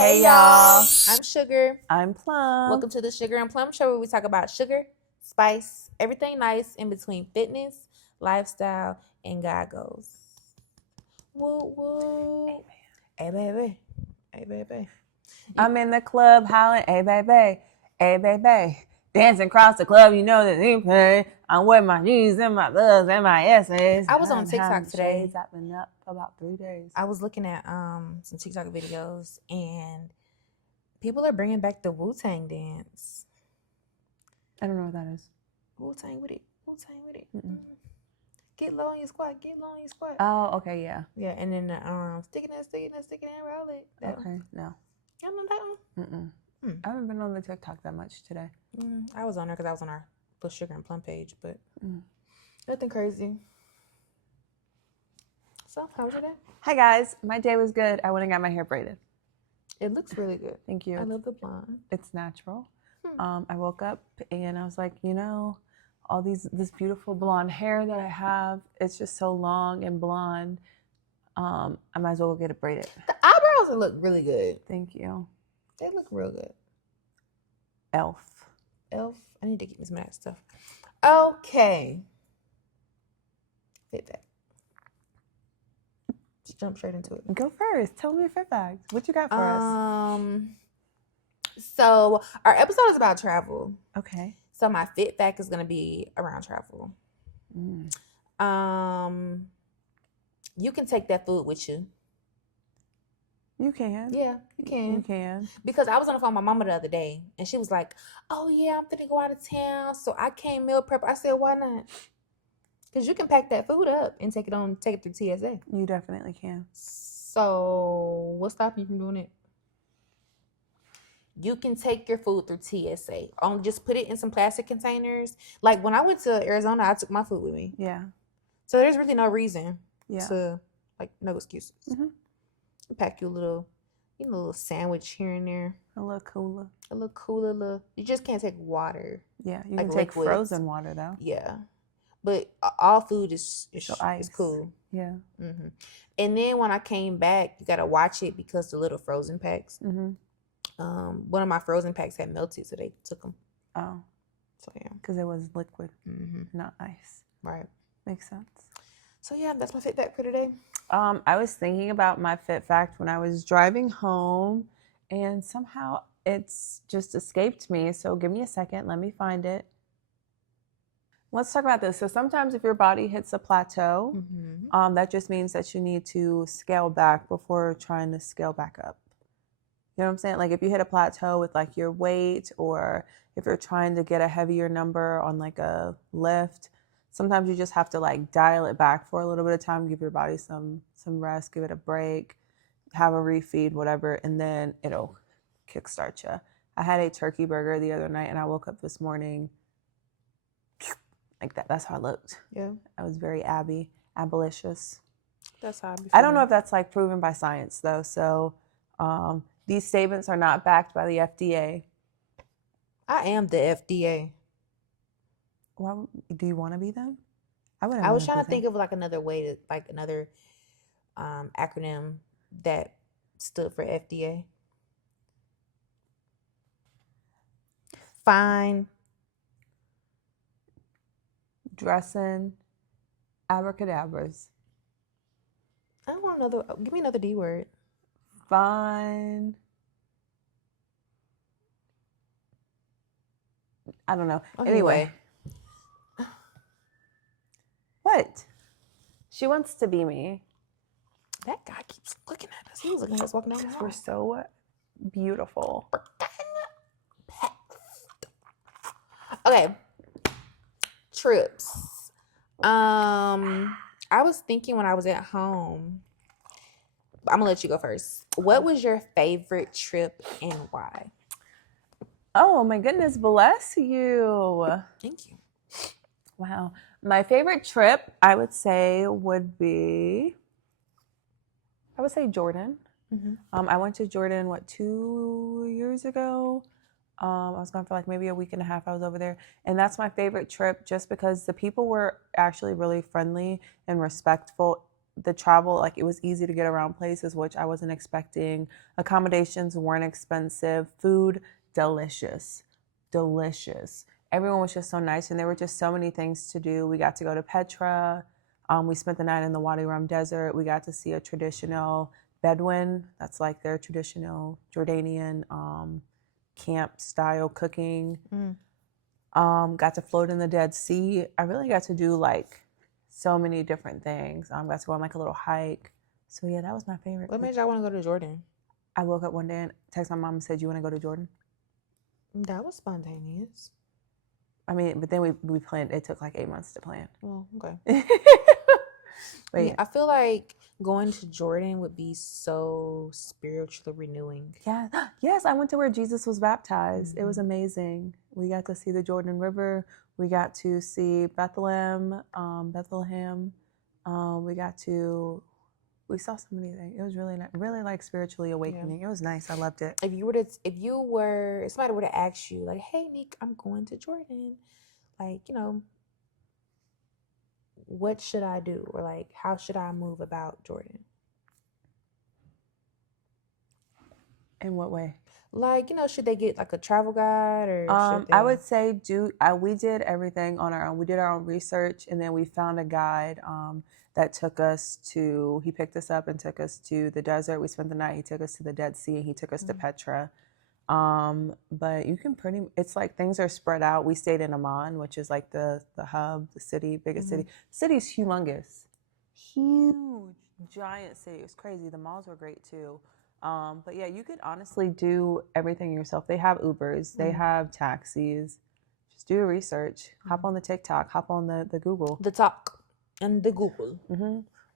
Hey y'all. I'm Sugar. I'm Plum. Welcome to the Sugar and Plum Show, where we talk about sugar, spice, everything nice in between fitness, lifestyle, and God goes. Woo woo. Hey baby. Hey baby. I'm in the club hollering, hey baby, hey baby. Dancing across the club, you know that they play. I'm with my G's and my loves and my essays. I was on TikTok today. I've been up for about 3 days. I was looking at some TikTok videos, and people are bringing back the Wu-Tang dance. I don't know what that is. Wu-Tang with it. Wu-Tang with it. Mm-mm. Get low on your squat. Get low on your squat. Oh, okay, yeah. Yeah, and then sticking and roll it. Okay, no. You know that one? Mm-mm. I haven't been on the TikTok that much today. I was on there because I was on our little Sugar and Plum page, but nothing crazy. So, how was your day? Hi guys, my day was good. I went and got my hair braided. It looks really good. Thank you. I love the blonde. It's natural. I woke up and I was like, you know, all this beautiful blonde hair that I have, it's just so long and blonde. I might as well get it braided. The eyebrows look really good. Thank you. They look real good. Elf. I need to get me some of that stuff. Okay. Fit fact. Just jump straight into it. Go first. Tell me a fit fact. What you got for us? So our episode is about travel. Okay. So my fit fact is gonna be around travel. You can take that food with you. You can. Yeah, you can. You can. Because I was on the phone with my mama the other day, and she was like, "Oh yeah, I'm finna go out of town, so I can't meal prep." I said, "Why not?" Because you can pack that food up and take it through TSA. You definitely can. So what's stopping you from doing it? You can take your food through TSA. Just put it in some plastic containers. Like when I went to Arizona, I took my food with me. Yeah. So there's really no reason Yeah. to, like, no excuses. Pack you a little sandwich here and there. A little cooler. You just can't take water. Yeah, you like can take liquids. frozen water though. Yeah, but all food is cool. Yeah. And then when I came back, you gotta watch it because the little frozen packs. One of my frozen packs had melted, so they took them. Oh. So yeah, because it was liquid, not ice. Right. Makes sense. So yeah, that's my fit fact for today. I was thinking about my fit fact when I was driving home, and somehow it's just escaped me. So give me a second. Let me find it. Let's talk about this. So sometimes if your body hits a plateau, that just means that you need to scale back before trying to scale back up. You know what I'm saying? Like if you hit a plateau with like your weight, or if you're trying to get a heavier number on like a lift, sometimes you just have to like dial it back for a little bit of time, give your body some rest, give it a break, have a refeed, whatever, and then it'll kickstart you. I had a turkey burger the other night, and I woke up this morning like that. That's how I looked. Yeah. I was very abolitious. That's how I don't know if that's like proven by science though. So these statements are not backed by the FDA. I am the FDA. Why do you want to be them? I was trying to think of like another way to, like another acronym that stood for FDA. Fine. Dressing. Abracadabras. I don't want another. Give me another D word. Fine. I don't know. Anyway. What? She wants to be me. That guy keeps looking at us. He was looking at us walking down the hall. We're so beautiful. Okay. Trips. I was thinking when I was at home. I'm gonna let you go first. What was your favorite trip and why? Oh my goodness, bless you. Thank you. Wow. My favorite trip, I would say, would be, Jordan. I went to Jordan, 2 years ago? I was gone for like maybe a week and a half. I was over there. And that's my favorite trip just because the people were actually really friendly and respectful the travel, like it was easy to get around places, which I wasn't expecting. Accommodations weren't expensive. Food, delicious. Everyone was just so nice, and there were just so many things to do. We got to go to Petra. We spent the night in the Wadi Rum Desert. We got to see a traditional Bedouin. That's like their traditional Jordanian camp style cooking. Got to float in the Dead Sea. I really got to do like so many different things. Got to go on like a little hike. So yeah, that was my favorite. What made y'all want to go to Jordan? I woke up one day and texted my mom and said, "You want to go to Jordan?" That was spontaneous. I mean, but then we planned. It took like 8 months to plan. Oh, okay. But yeah, I feel like going to Jordan would be so spiritually renewing. Yeah. Yes, I went to where Jesus was baptized. It was amazing. We got to see the Jordan River. We got to see Bethlehem. We saw so many things. It was really like spiritually awakening. Yeah. It was nice. I loved it. If somebody were to ask you, like, "Hey, Nick, I'm going to Jordan. Like, what should I do? Or like, how should I move about Jordan?" In what way? Like, should they get like a travel guide or should they... I would say we did everything on our own. We did our own research, and then we found a guide that he picked us up and took us to the desert. We spent the night. He took us to the Dead Sea, and he took us to Petra. But you can it's like things are spread out. We stayed in Amman, which is like the hub, the city, biggest city. The city's humongous. Huge, giant city. It was crazy. The malls were great too. But yeah, you could honestly do everything yourself. They have Ubers, they have taxis. Just do your research. Hop on the TikTok, hop on the Google. The talk and the Google.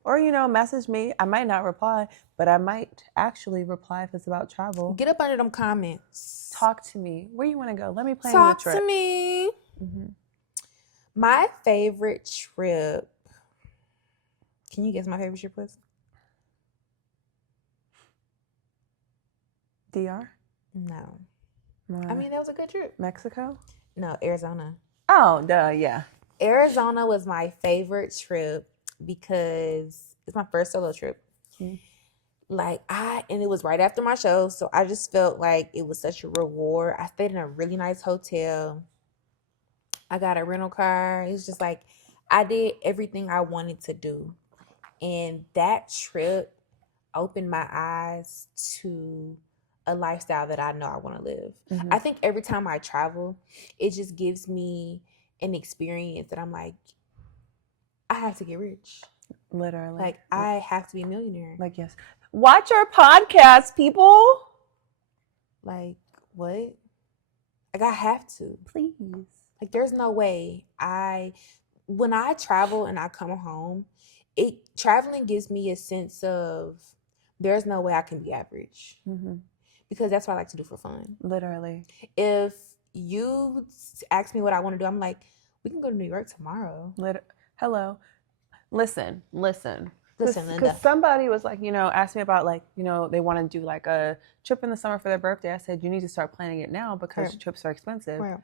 Or, message me. I might not reply, but I might actually reply if it's about travel. Get up under them comments. Talk to me. Where you want to go? Let me plan you a trip. Talk to me. My favorite trip. Can you guess my favorite trip was? DR? No. I mean, that was a good trip. Mexico? No, Arizona. Oh, duh, yeah. Arizona was my favorite trip because it's my first solo trip. And it was right after my show, so I just felt like it was such a reward. I stayed in a really nice hotel. I got a rental car. It's just like I did everything I wanted to do. And that trip opened my eyes to a lifestyle that I know I want to live. I think every time I travel, it just gives me an experience that I'm like, I have to get rich. Literally. Like, I have to be a millionaire. Like, yes. Watch our podcast, people. Like, what? Like, I have to. Please. Like, there's no way when I travel and I come home, traveling gives me a sense of there's no way I can be average. Because that's what I like to do for fun. Literally. If you ask me what I want to do, I'm like, we can go to New York tomorrow. Hello. Listen, Linda. Because somebody was like, asked me about like, they want to do like a trip in the summer for their birthday. I said, you need to start planning it now because trips are expensive. Right.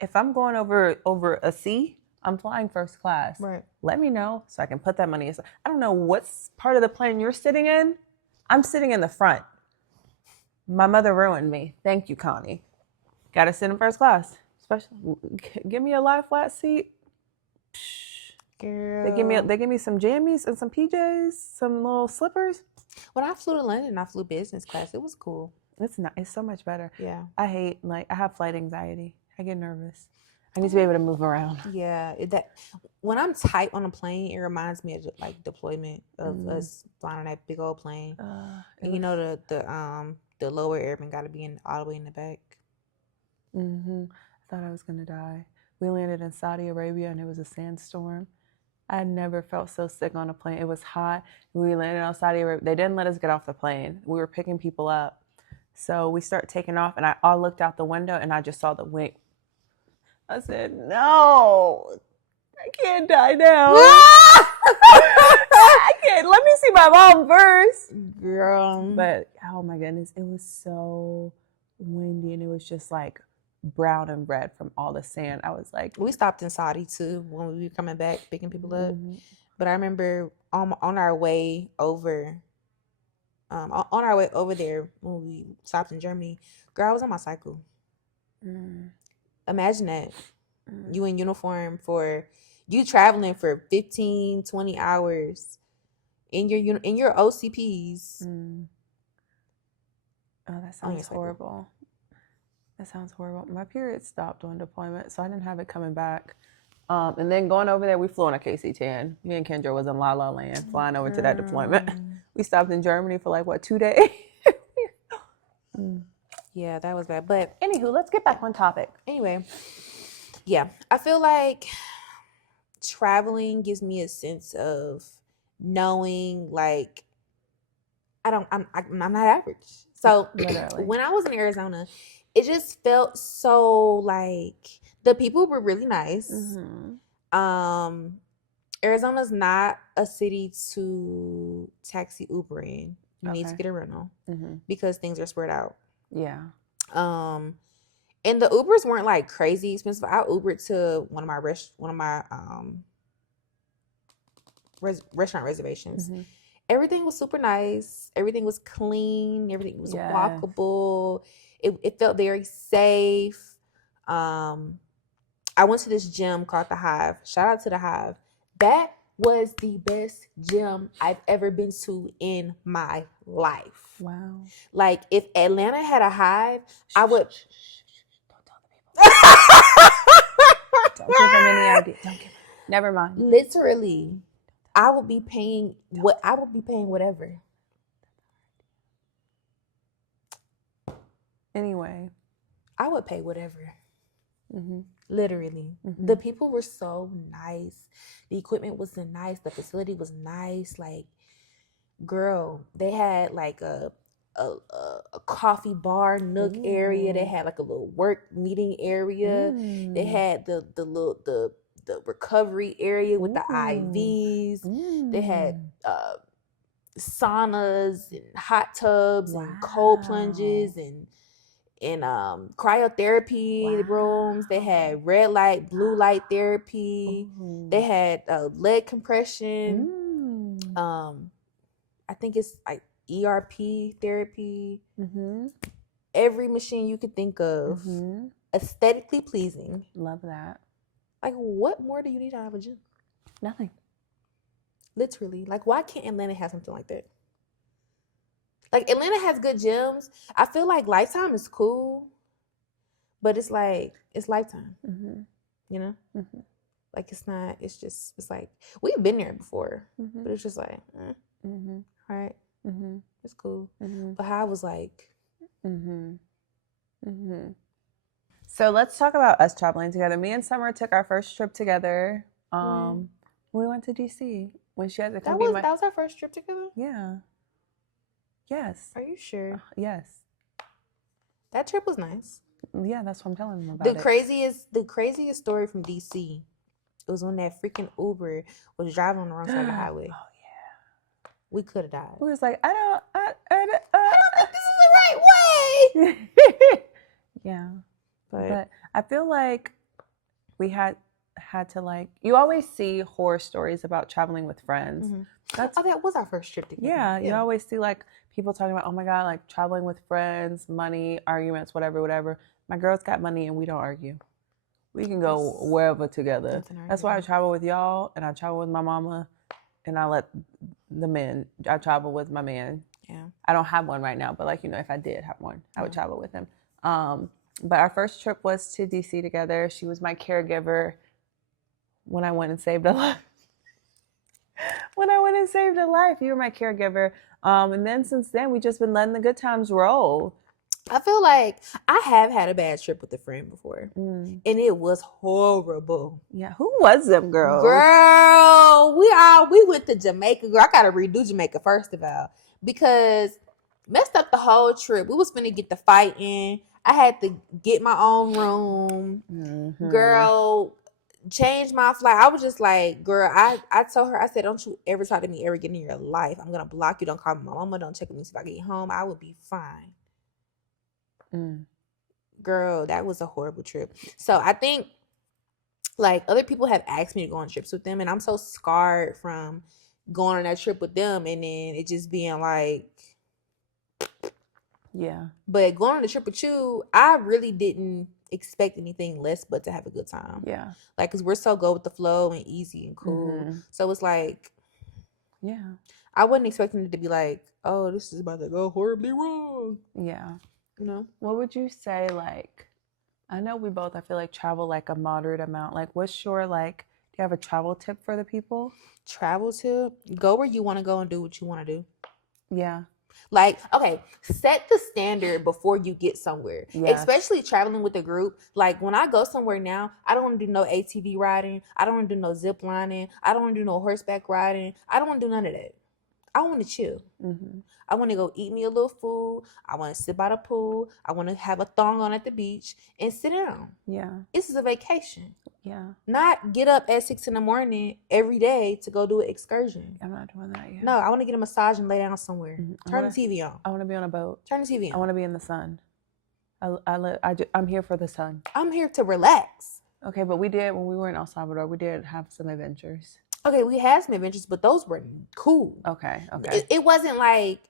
If I'm going over a sea, I'm flying first class. Right. Let me know so I can put that money aside. I don't know what part of the plane you're sitting in. I'm sitting in the front. My mother ruined me. Thank you, Connie. Got to sit in first class. Especially, give me a lie flat seat. Girl. They give me some jammies and some PJs, some little slippers. When I flew to London, I flew business class. It was cool. It's so much better. Yeah. I have flight anxiety. I get nervous. I need to be able to move around. Yeah. When I'm tight on a plane, it reminds me of like deployment of us flying on that big old plane. And the lower airman got to be all the way in the back. I thought I was going to die. We landed in Saudi Arabia and it was a sandstorm. I had never felt so sick on a plane. It was hot. We landed on Saudi Arabia. They didn't let us get off the plane. We were picking people up. So we start taking off and I looked out the window and I just saw the wing. I said, no, I can't die now. I can't. Let me see my mom first. Girl. But, oh my goodness, it was so windy and it was just like brown and red from all the sand. I was like... We stopped in Saudi too when we were coming back, picking people up. But I remember on our way over, on our way over there when we stopped in Germany, girl, I was on my cycle. Imagine that. You in uniform you traveling for 15, 20 hours in your OCPs. Oh, that sounds horrible. That sounds horrible. My period stopped on deployment, so I didn't have it coming back. And then going over there, we flew on a KC-10. Me and Kendra was in La La Land, flying over to that deployment. We stopped in Germany for 2 days. Yeah, that was bad. But anywho, let's get back on topic. Anyway, yeah, I feel like traveling gives me a sense of knowing, I'm not average. So when I was in Arizona, it just felt so the people were really nice. Arizona's not a city to taxi Uber in. You need to get a rental because things are spread out. Yeah. And the Ubers weren't crazy expensive. I Ubered to one of my restaurant reservations. Everything was super nice. Everything was clean. Everything was walkable. It felt very safe. I went to this gym called The Hive. Shout out to The Hive. That was the best gym I've ever been to in my life. Wow. If Atlanta had a Hive, I would... Don't give them any idea. Never mind. Literally, I would be paying whatever. Anyway, I would pay whatever. Literally, the people were so nice. The equipment was nice. The facility was nice. Girl, they had a coffee bar nook area. They had a little work meeting area. They had the recovery area with the IVs. They had saunas and hot tubs and cold plunges and cryotherapy rooms. They had red light, blue light therapy. They had leg compression. I think it's ERP therapy. Every machine you could think of. Aesthetically pleasing. Love that. What more do you need out of a gym? Nothing. Literally. Why can't Atlanta have something like that? Atlanta has good gyms. I feel like Lifetime is cool, but it's Lifetime. You know? It's not, it's we've been there before, but it's just right? It's cool. But how I was So let's talk about us traveling together. Me and Summer took our first trip together. We went to DC when she had to come. That was our first trip together? Yeah. Yes. Are you sure? Yes. That trip was nice. Yeah, that's what I'm telling them about. The craziest story from DC. It was when that freaking Uber was driving on the wrong side of the highway. Oh yeah. We could have died. We was like, I don't think this is the right way. Yeah. But I feel like we had to you always see horror stories about traveling with friends. That was our first trip together. Yeah, you always see people talking about, oh my God, traveling with friends, money, arguments, whatever. My girls got money and we don't argue. We can go wherever together. That's why I travel with y'all and I travel with my mama and I let I travel with my man. Yeah. I don't have one right now, but if I did have one, I would travel with him. But our first trip was to DC together. She was my caregiver when I went and saved a life. You were my caregiver. And then since then, we've just been letting the good times roll. I feel like I have had a bad trip with a friend before. And it was horrible. Yeah. Who was them girls? Girl, we went to Jamaica. Girl, I got to redo Jamaica first of all. Because messed up the whole trip. We was finna get the fight in. I had to get my own room. Girl, change my flight. I was just girl, I told her, I said, don't you ever talk to me ever again in your life. I'm going to block you. Don't call my mama. Don't check with me. So if I get home, I will be fine. Girl, that was a horrible trip. So I think other people have asked me to go on trips with them. And I'm so scarred from going on that trip with them and then it just being like, Yeah. but going on the trip with you, I really didn't expect anything less but to have a good time. Yeah. Like, cause we're so go with the flow and easy and cool. Mhm. So it's like, Yeah. I wasn't expecting it to be like, oh, this is about to go horribly wrong. Yeah. You know? What would you say, like, I know we both, I feel like, travel like a moderate amount. Like, what's your, like, do you have a travel tip for the people? Travel tip, go where you want to go and do what you want to do. Yeah. Like, okay, set the standard before you get somewhere. Yes. Especially traveling with a group. Like, when I go somewhere now, I don't want to do no ATV riding. I don't want to do no zip lining. I don't want to do no horseback riding. I don't want to do none of that. I want to chill. Mm-hmm. I want to go eat me a little food. I want to sit by the pool. I want to have a thong on at the beach and sit down. Yeah. This is a vacation. Yeah. Not get up at 6 a.m. every day to go do an excursion. I'm not doing that yet. No, I want to get a massage and lay down somewhere. Mm-hmm. Turn the TV on. I want to be on a boat. Turn the TV on. I want to be in the sun. I'm here for the sun. I'm here to relax. Okay, but we did, when we were in El Salvador, we did have some adventures. Okay, we had some adventures, but those were cool. Okay. It wasn't like,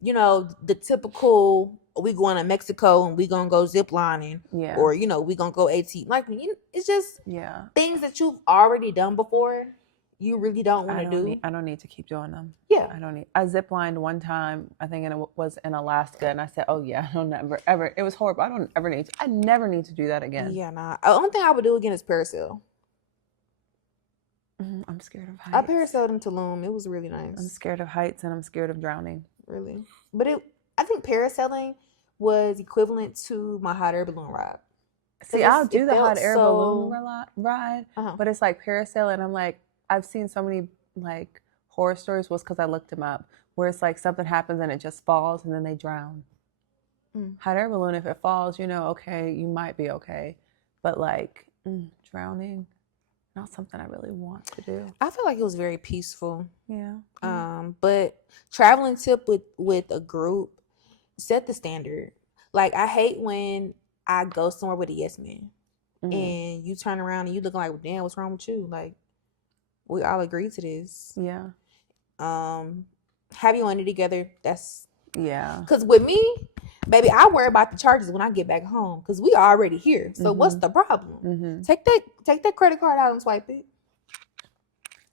you know, the typical, we going to Mexico and we going to go zip lining. Yeah. Or, you know, we going to go AT. Like, it's just things that you've already done before. You really don't want to do. I don't need to keep doing them. Yeah. I zip lined one time, I think it was in Alaska, and I said, oh yeah, I don't never, ever, it was horrible. I never need to do that again. Yeah, nah. The only thing I would do again is parasail. I'm scared of heights. I parasailed in Tulum. It was really nice. I'm scared of heights and I'm scared of drowning. Really? But I think parasailing was equivalent to my hot air balloon ride. See, I'll do the hot air balloon ride, but it's like parasailing. I'm like, I've seen so many like horror stories, was because I looked them up, where it's like something happens and it just falls and then they drown. Hot air balloon, if it falls, you know, okay, you might be okay. But like drowning, not something I really want to do. I feel like it was very peaceful. Yeah. But traveling tip with a group, set the standard. Like, I hate when I go somewhere with a yes man and you turn around and you looking like, well, damn, what's wrong with you? Like, we all agreed to this. Yeah. Have you on it together? That's because with me, baby, I worry about the charges when I get back home because we already here. So what's the problem? Take that credit card out and swipe it.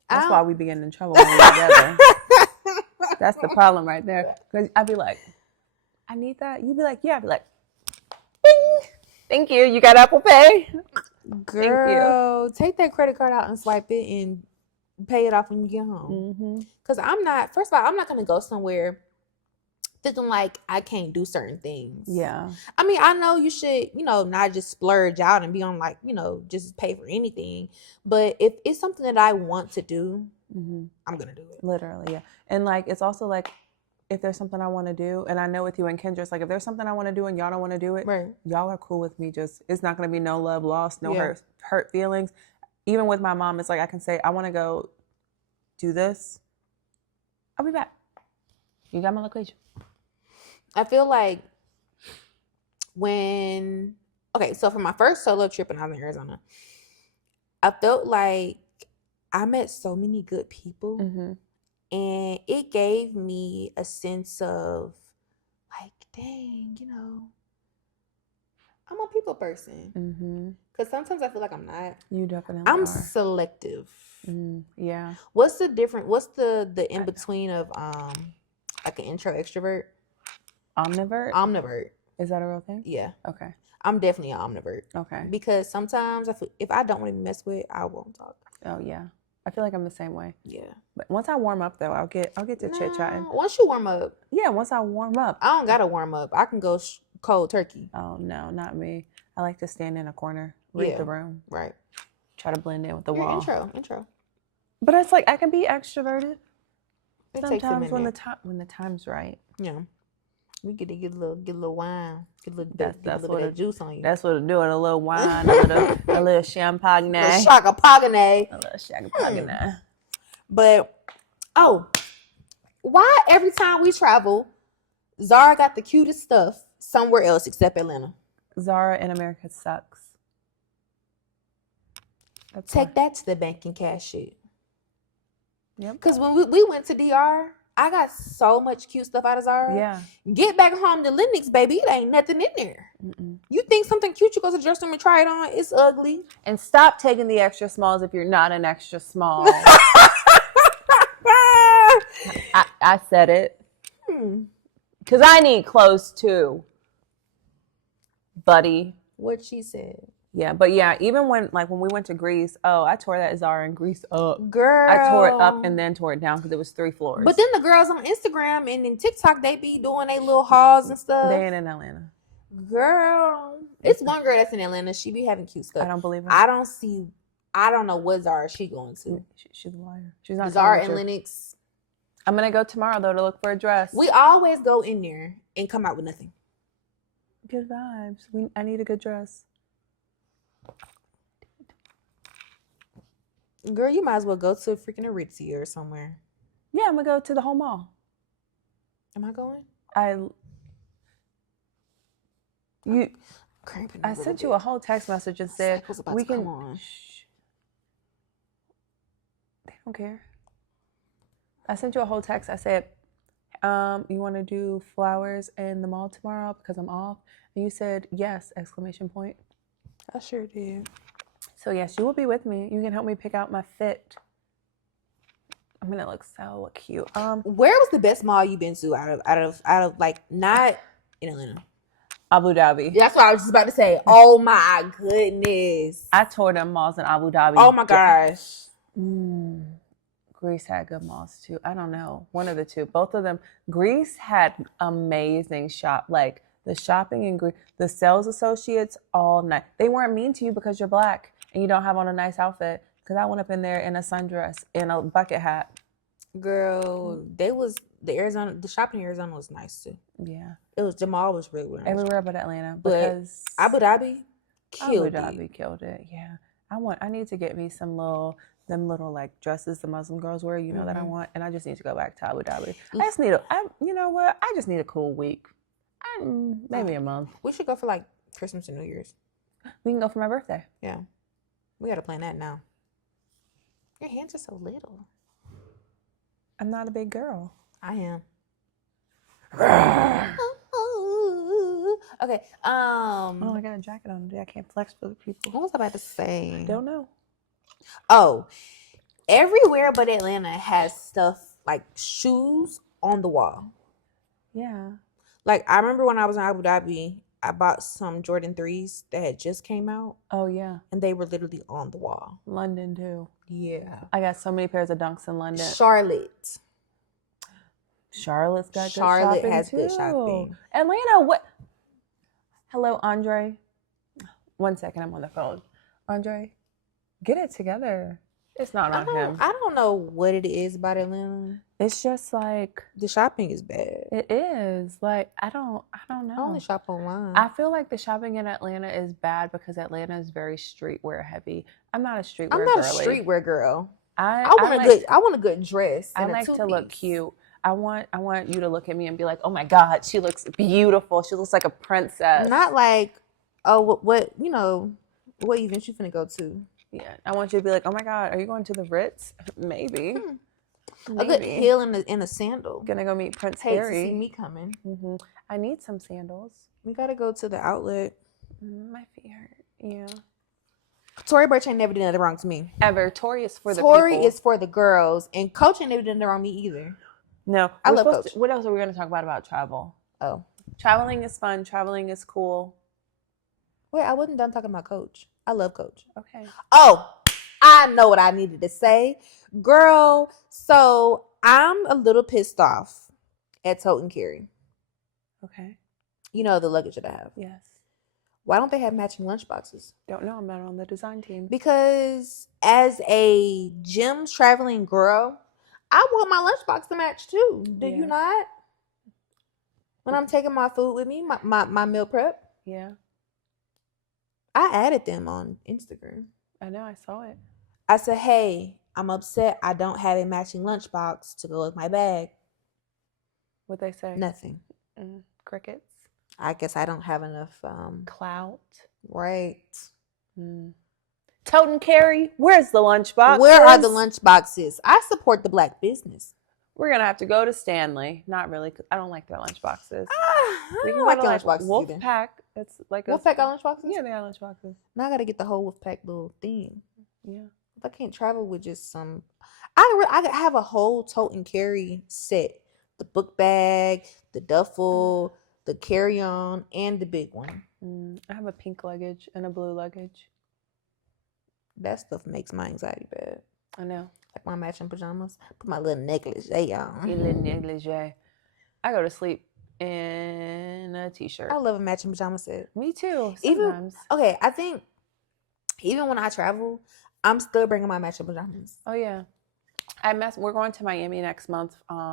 That's why we be getting in trouble when we're together. That's the problem right there. Because I'd be like, I need that. You'd be like, yeah. I'd be like, bing. Thank you. You got Apple Pay? Girl, take that credit card out and swipe it and pay it off when you get home. Because first of all, I'm not going to go somewhere feeling like I can't do certain things. Yeah. I mean, I know you should, you know, not just splurge out and be on like, you know, just pay for anything. But if it's something that I want to do, I'm going to do it. Literally, yeah. And like, it's also like, if there's something I want to do, and I know with you and Kendra, it's like, if there's something I want to do and y'all don't want to do it, y'all are cool with me. Just, it's not going to be no love lost, no hurt feelings. Even with my mom, it's like, I can say, I want to go do this. I'll be back. You got my location. I feel like so for my first solo trip when I was in Arizona, I felt like I met so many good people. And it gave me a sense of like, dang, you know, I'm a people person. Because sometimes I feel like I'm not. You definitely I'm are. selective. Yeah. What's the in between of like an intro extrovert? Omnivert. Is that a real thing? Yeah. Okay. I'm definitely an omnivert. Okay. Because sometimes if I don't want to mess with, I won't talk. Oh yeah. I feel like I'm the same way. Yeah. But once I warm up though, I'll get to chit chatting. Once you warm up. Yeah, once I warm up. I don't gotta warm up. I can go cold turkey. Oh no, not me. I like to stand in a corner, read the room. Right. Try to blend in with the wall. Intro. But it's like I can be extroverted. It sometimes when the time's right. Yeah. We get to get a little wine, get a little bit of juice on you. That's what I'm doing. A little wine, a little champagne, a little shakapagne. But why every time we travel, Zara got the cutest stuff somewhere else except Atlanta? Zara in America sucks. Take that to the bank and cash it. Yep. Because when we went to DR, I got so much cute stuff out of Zara. Yeah. Get back home to Lennox, baby. It ain't nothing in there. Mm-mm. You think something cute, you go to the dressing room and try it on. It's ugly. And stop taking the extra smalls if you're not an extra small. I said it. Because I need clothes too, buddy. What she said. Yeah, but yeah, even when we went to Greece, I tore that Zara in Greece up. Girl. I tore it up and then tore it down because it was 3 floors. But then the girls on Instagram and in TikTok, they be doing their little hauls and stuff. They ain't in Atlanta. Girl. It's one girl that's in Atlanta. She be having cute stuff. I don't believe her. I don't know what Zara she going to. She's a liar. She's not Zara and Lennox. I'm going to go tomorrow, though, to look for a dress. We always go in there and come out with nothing. Good vibes. I need a good dress. Girl, you might as well go to a freaking Aritzia or somewhere. Yeah, I'm going to go to the whole mall. Am I going? I Cramping sent you a whole text message and said we can. Come on. They don't care. I sent you a whole text. I said, you want to do flowers in the mall tomorrow because I'm off? And you said yes! ! I sure did. So yes, you will be with me. You can help me pick out my fit. I'm gonna look so cute. Where was the best mall you've been to out of like not in Atlanta? Abu Dhabi. That's what I was just about to say. Oh my goodness. I toured them malls in Abu Dhabi. Oh my gosh. Greece had good malls too. I don't know. One of the two. Both of them. Greece had amazing like the shopping in Greece, the sales associates all night. They weren't mean to you because you're black and you don't have on a nice outfit. Because I went up in there in a sundress and a bucket hat. Girl, the shopping in Arizona was nice too. Yeah. The mall was really nice. Everywhere but Atlanta. Because Abu Dhabi killed it. Yeah. I need to get me them little like dresses the Muslim girls wear, that I want. And I just need to go back to Abu Dhabi. You know what? I just need a cool week. Maybe a month. We should go for like Christmas and New Year's. We can go for my birthday. Yeah. We got to plan that now. Your hands are so little. I'm not a big girl. I am. Okay. Oh, I got a jacket on today. I can't flex for the people. What was I about to say? I don't know. Oh, everywhere but Atlanta has stuff like shoes on the wall. Yeah. Like I remember when I was in Abu Dhabi, I bought some Jordan 3s that had just came out. Oh, yeah. And they were literally on the wall. London, too. Yeah. I got so many pairs of Dunks in London. Charlotte's got Charlotte good shopping, has too. good shopping. Atlanta, what? Hello, Andre. 1 second, I'm on the phone. Andre, get it together. It's not on him. I don't know what it is about Atlanta. It's just like the shopping is bad. It is. Like I don't know. I only shop online. I feel like the shopping in Atlanta is bad because Atlanta is very streetwear heavy. I'm not a streetwear girl. I want a good dress. I like to look cute. I want you to look at me and be like, oh my God, she looks beautiful. She looks like a princess. Not like, oh, what event you finna go to? Yeah, I want you to be like, oh my God, are you going to the Ritz? Maybe. A good heel and a sandal. Gonna go meet Prince Harry. To see me coming. Mm-hmm. I need some sandals. We gotta go to the outlet. My feet hurt. Yeah. Tory Burch ain't never did nothing wrong to me. Ever. Tory is for the people. Tory is for the girls. And Coach ain't never did nothing wrong to me either. No. I love Coach. What else are we going to talk about travel? Oh. Traveling is fun. Traveling is cool. Wait, I wasn't done talking about Coach. I love Coach. Okay. Oh, I know what I needed to say. Girl, so I'm a little pissed off at Tote and Carry. Okay. You know the luggage that I have. Yes. Why don't they have matching lunchboxes? Don't know. I'm not on the design team. Because as a gym traveling girl, I want my lunchbox to match too. Do you not? When I'm taking my food with me, my meal prep. Yeah. I added them on Instagram. I know. I saw it. I said, hey, I'm upset I don't have a matching lunchbox to go with my bag. What'd they say? Nothing. Crickets. I guess I don't have enough clout. Right. Tote and carry. Where's the lunchbox? Where are the lunch boxes? I support the black business. We're gonna have to go to Stanley. Not really, 'cause I don't like their lunchboxes. I We can don't go like to your like lunchboxes either. Wolfpack. It's like Wolfpack got lunchboxes? Yeah, they got lunchboxes. Now I gotta get the whole Wolfpack little thing. Yeah. I can't travel with just some. I could have a whole tote and carry set: the book bag, the duffel, the carry on, and the big one. I have a pink luggage and a blue luggage. That stuff makes my anxiety bad. I know. Like my matching pajamas. Put my little negligee on. Your little negligee. I go to sleep in a t-shirt. I love a matching pajama set. Me too. Sometimes. Okay, I think even when I travel, I'm still bringing my matching pajamas. Oh yeah. We're going to Miami next month. I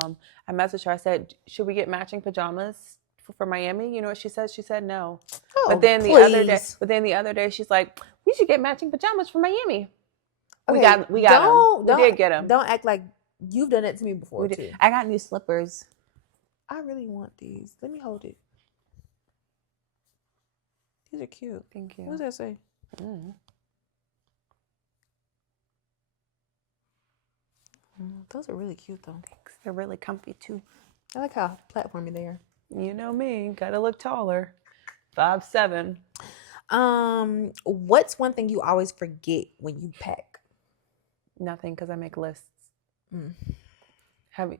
messaged her. I said, should we get matching pajamas for Miami? You know what she said? She said no. Oh, but then please. the other day she's like, we should get matching pajamas for Miami. Okay, we got them. We did get them. Don't act like you've done it to me before too. I got new slippers. I really want these. Let me hold it. These are cute. Thank you. What does that say? Those are really cute though. Thanks. They're really comfy too. I like how platformy they are. You know me. Gotta look taller. 5'7". What's one thing you always forget when you pack? Nothing, because I make lists. Have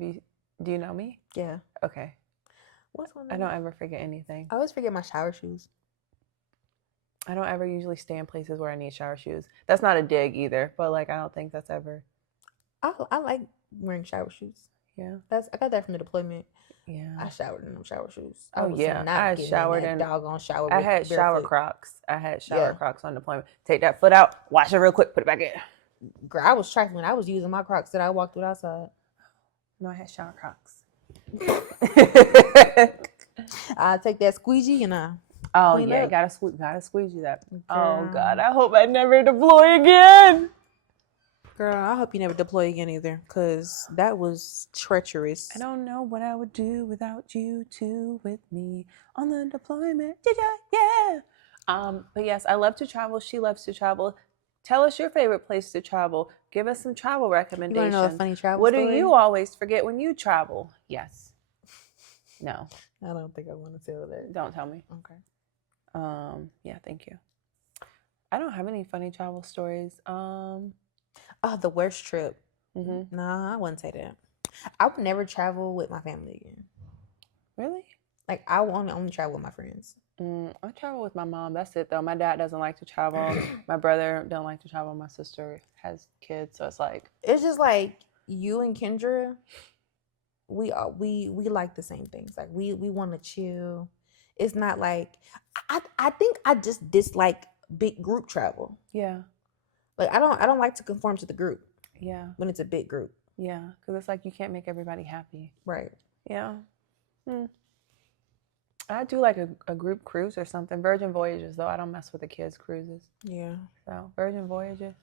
you? Do you know me? Yeah. Okay. What's one? I don't ever forget anything. I always forget my shower shoes. I don't ever usually stay in places where I need shower shoes. That's not a dig either, but like I don't think that's ever. I like wearing shower shoes. Yeah. I got that from the deployment. Yeah. I showered in them shower shoes. I had showered in doggone shower. I had shower Crocs. I had shower Crocs on deployment. Take that foot out, wash it real quick, put it back in. Girl, I was trifling. I was using my Crocs that I walked with outside. No, I had shower Crocs. I take that squeegee and clean up. gotta squeegee that. Girl. Oh God, I hope I never deploy again. Girl, I hope you never deploy again either, because that was treacherous. I don't know what I would do without you two with me on the deployment. Yeah. But yes, I love to travel. She loves to travel. Tell us your favorite place to travel. Give us some travel recommendations. You want to know a funny travel What story? do you always forget when you travel? Yes. No. I don't think I want to tell that. Don't tell me. Okay. Yeah, thank you. I don't have any funny travel stories. Oh, the worst trip. Nah, I wouldn't say that. I would never travel with my family again. Really? Like, I will only travel with my friends. I travel with my mom. That's it, though. My dad doesn't like to travel. My brother don't like to travel. My sister has kids, so it's like just like you and Kendra. We like the same things. Like we want to chill. It's not like I think I just dislike big group travel. Yeah. Like I don't like to conform to the group. Yeah. When it's a big group. Yeah, because it's like you can't make everybody happy. Right. Yeah. I do like a group cruise or something. Virgin Voyages, though. I don't mess with the kids' cruises. Yeah. So, Virgin Voyages.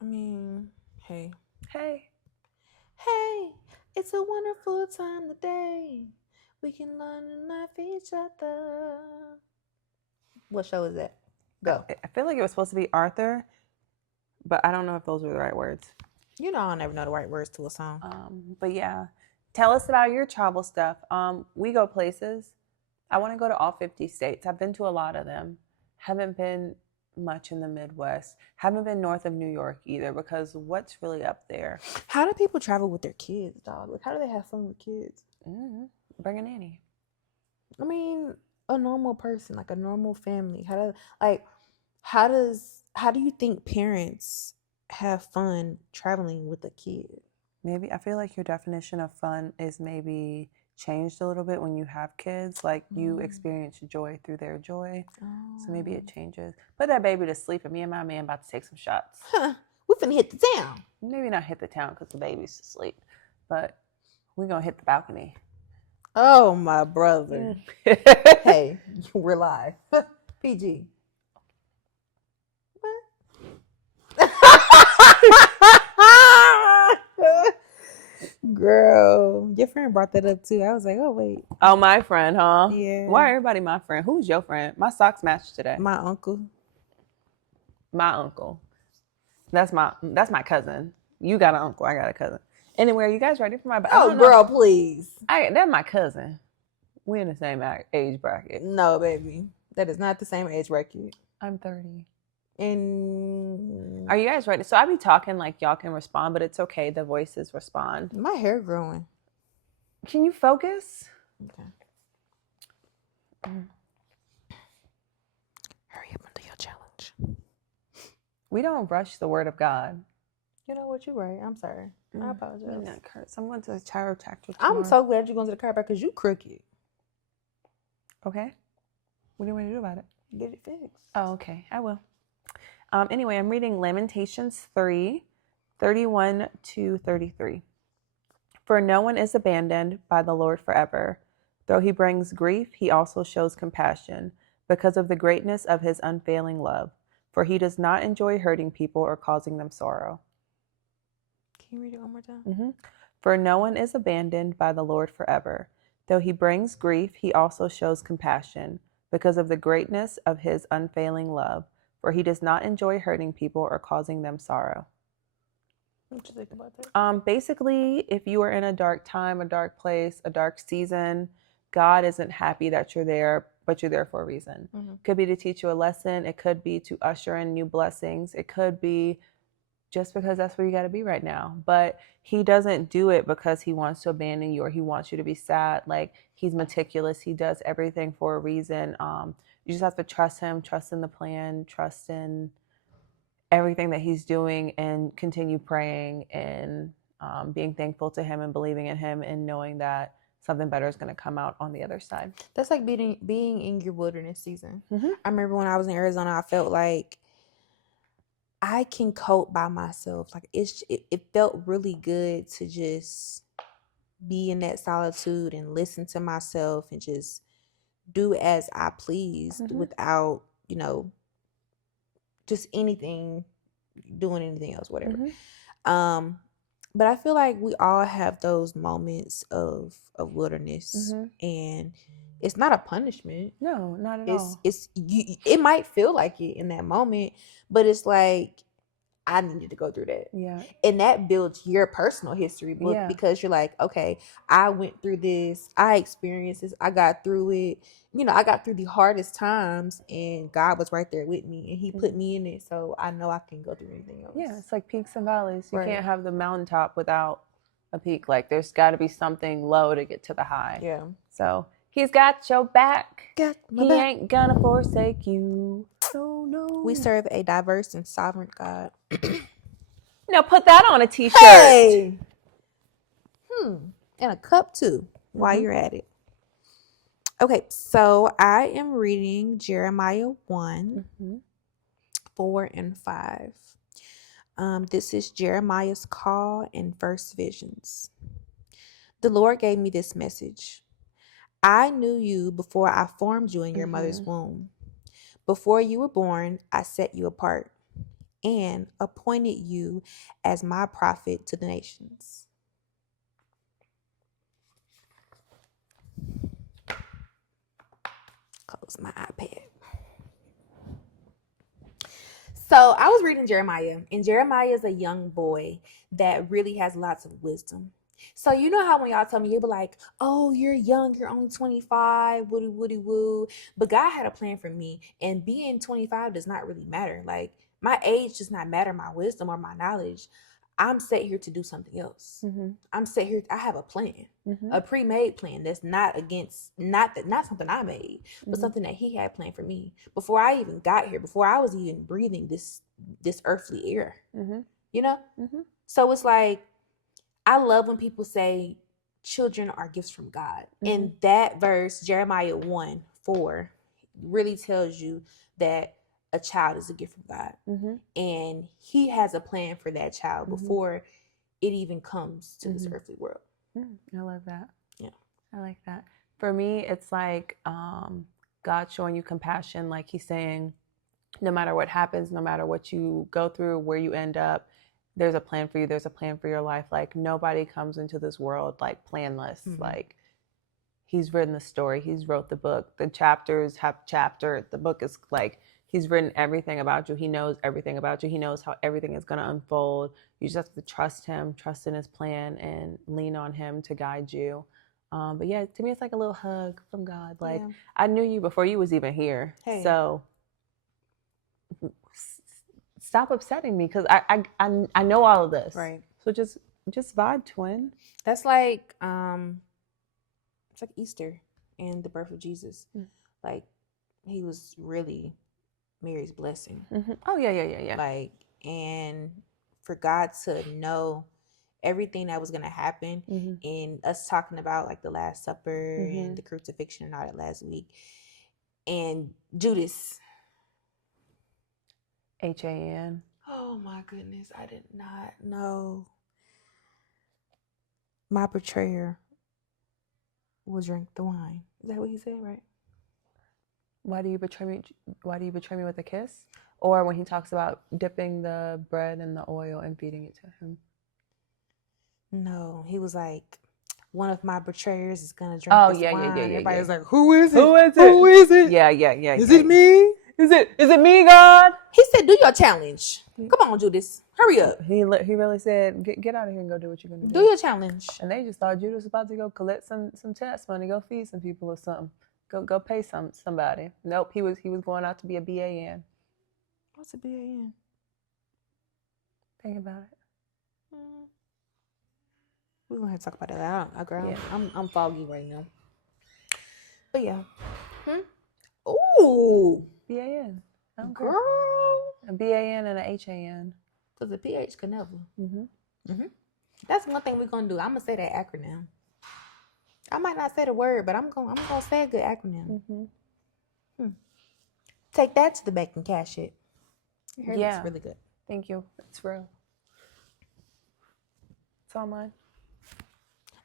I mean, hey. It's a wonderful time today. We can learn and laugh each other. What show is that? Go. I feel like it was supposed to be Arthur, but I don't know if those were the right words. You know, I'll never know the right words to a song. But yeah, tell us about your travel stuff. We go places. I want to go to all 50 states. I've been to a lot of them. Haven't been much in the Midwest. Haven't been north of New York either, because what's really up there? How do people travel with their kids, dog? Like, how do they have fun with kids? Bring a nanny. I mean, a normal person, like a normal family. How do you think parents have fun traveling with a kid? Maybe I feel like your definition of fun is maybe changed a little bit when you have kids. Like you experience joy through their joy. So maybe it changes. Put that baby to sleep, and me and my man about to take some shots. We finna hit the town. Maybe not hit the town because the baby's asleep, but we're gonna hit the balcony. Oh, my brother. Hey, we're live. PG. What? Girl, your friend brought that up too. I was like, oh, wait. Oh, my friend, huh? Yeah. Why everybody my friend? Who's your friend? My socks match today. My uncle. My uncle. That's my cousin. You got an uncle. I got a cousin. Anyway, are you guys ready for my? I Oh, don't know. girl, please. That's my cousin. We're in the same age bracket. No, baby, that is not the same age bracket. I'm 30. And are you guys ready? So I be talking like y'all can respond, but it's okay. The voices respond. My hair growing. Can you focus? Okay. Hurry up and do your challenge. We don't rush the word of God. You know what? You're right. I'm sorry. I apologize. That hurts. I'm going to the chiropractor tomorrow. I'm so glad you're going to the chiropractor because you crooked. Okay. What do you want to do about it? Get it fixed. Oh, okay. I will. Anyway, I'm reading Lamentations 3:31-33. For no one is abandoned by the Lord forever. Though he brings grief, he also shows compassion because of the greatness of his unfailing love. For he does not enjoy hurting people or causing them sorrow. Can you read it one more time? Mm-hmm. For no one is abandoned by the Lord forever. Though he brings grief, he also shows compassion because of the greatness of his unfailing love. For he does not enjoy hurting people or causing them sorrow. What you think about that? Basically, if you are in a dark time, a dark place, a dark season, God isn't happy that you're there, but you're there for a reason. Mm-hmm. It could be to teach you a lesson. It could be to usher in new blessings. It could be just because that's where you got to be right now. But he doesn't do it because he wants to abandon you or he wants you to be sad. Like, he's meticulous. He does everything for a reason. You just have to trust him, trust in the plan, trust in everything that he's doing, and continue praying and being thankful to him and believing in him and knowing that something better is going to come out on the other side. That's like being in your wilderness season. Mm-hmm. I remember when I was in Arizona, I felt like I can cope by myself. Like it felt really good to just be in that solitude and listen to myself and just do as I pleased without, just anything, doing anything else, whatever. Mm-hmm. But I feel like we all have those moments of wilderness, and it's not a punishment. No, not at all. It might feel like it in that moment, but it's like, I needed to go through that. Yeah. And that builds your personal history book because you're like, okay, I went through this. I experienced this. I got through it. I got through the hardest times and God was right there with me and he put me in it. So I know I can go through anything else. Yeah, it's like peaks and valleys. You can't have the mountaintop without a peak. Like, there's got to be something low to get to the high. Yeah. So he's got your back. He ain't gonna forsake you. No. We serve a diverse and sovereign God. Now put that on a t-shirt. Hey! And a cup too, while you're at it. Okay, so I am reading Jeremiah 1, 4 and 5. This is Jeremiah's call and first visions. The Lord gave me this message. I knew you before I formed you in your mother's womb. Before you were born, I set you apart and appointed you as my prophet to the nations. Close my iPad. So I was reading Jeremiah, and Jeremiah is a young boy that really has lots of wisdom. So you know how when y'all tell me, you'll be like, oh, you're young, you're only 25, woody woo. But God had a plan for me, and being 25 does not really matter. Like, my age does not matter, my wisdom or my knowledge. I'm set here to do something else. I'm set here. I have a plan, a pre-made plan that's not something I made, but something that he had planned for me before I even got here, before I was even breathing this earthly air, So it's like, I love when people say children are gifts from God. And that verse, Jeremiah 1:4, really tells you that a child is a gift from God. And he has a plan for that child before it even comes to this earthly world. I love that. Yeah. I like that. For me, it's like God showing you compassion. Like, he's saying, no matter what happens, no matter what you go through, where you end up, there's a plan for you. There's a plan for your life. Like, nobody comes into this world like planless. Like, he's written the story. He's wrote the book. The chapters have chapter. The book is like, He's written everything about you. He knows everything about you. He knows how everything is going to unfold. You just have to trust him, trust in his plan, and lean on him to guide you. But yeah, to me, it's like a little hug from God. Like, Yeah. I knew you before you was even here. Hey. So stop upsetting me, because I know all of this. Right. So just vibe, twin. That's like it's like Easter and the birth of Jesus. Like, he was really Mary's blessing. Mm-hmm. Oh yeah. Like, and for God to know everything that was gonna happen, and us talking about like the Last Supper and the crucifixion and all that last week, and Judas. HAN. Oh my goodness, I did not know my betrayer will drink the wine. Is that what he said, right? Why do you betray me? Why do you betray me with a kiss? Or when he talks about dipping the bread in the oil and feeding it to him. No, he was like, one of my betrayers is gonna drink this wine. Yeah. Everybody was like, who is it? Who is it? Who is it? Yeah. Is it me? Is it me, God? He said, do your challenge. Come on, Judas. Hurry up. He really said, get out of here and go do what you're gonna do. Do your challenge. And they just thought Judas was about to go collect some tax money, go feed some people or something. Go pay somebody. Nope, he was going out to be a BAN. What's a BAN? Think about it. We're gonna have to talk about that. I'm foggy right now. But yeah. Ooh. BAN. Girl. A BAN and a HAN. Because the PH can never. That's one thing we're gonna do. I'm gonna say that acronym. I might not say the word, but I'm gonna say a good acronym. Take that to the bank and cash it. It's really good. Thank you. It's real. It's all mine.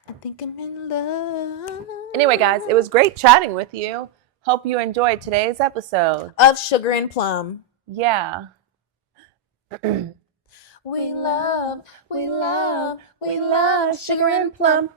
I think I'm in love. Anyway, guys, it was great chatting with you. Hope you enjoyed today's episode of Sugar and Plum. Yeah. We love Sugar and Plum.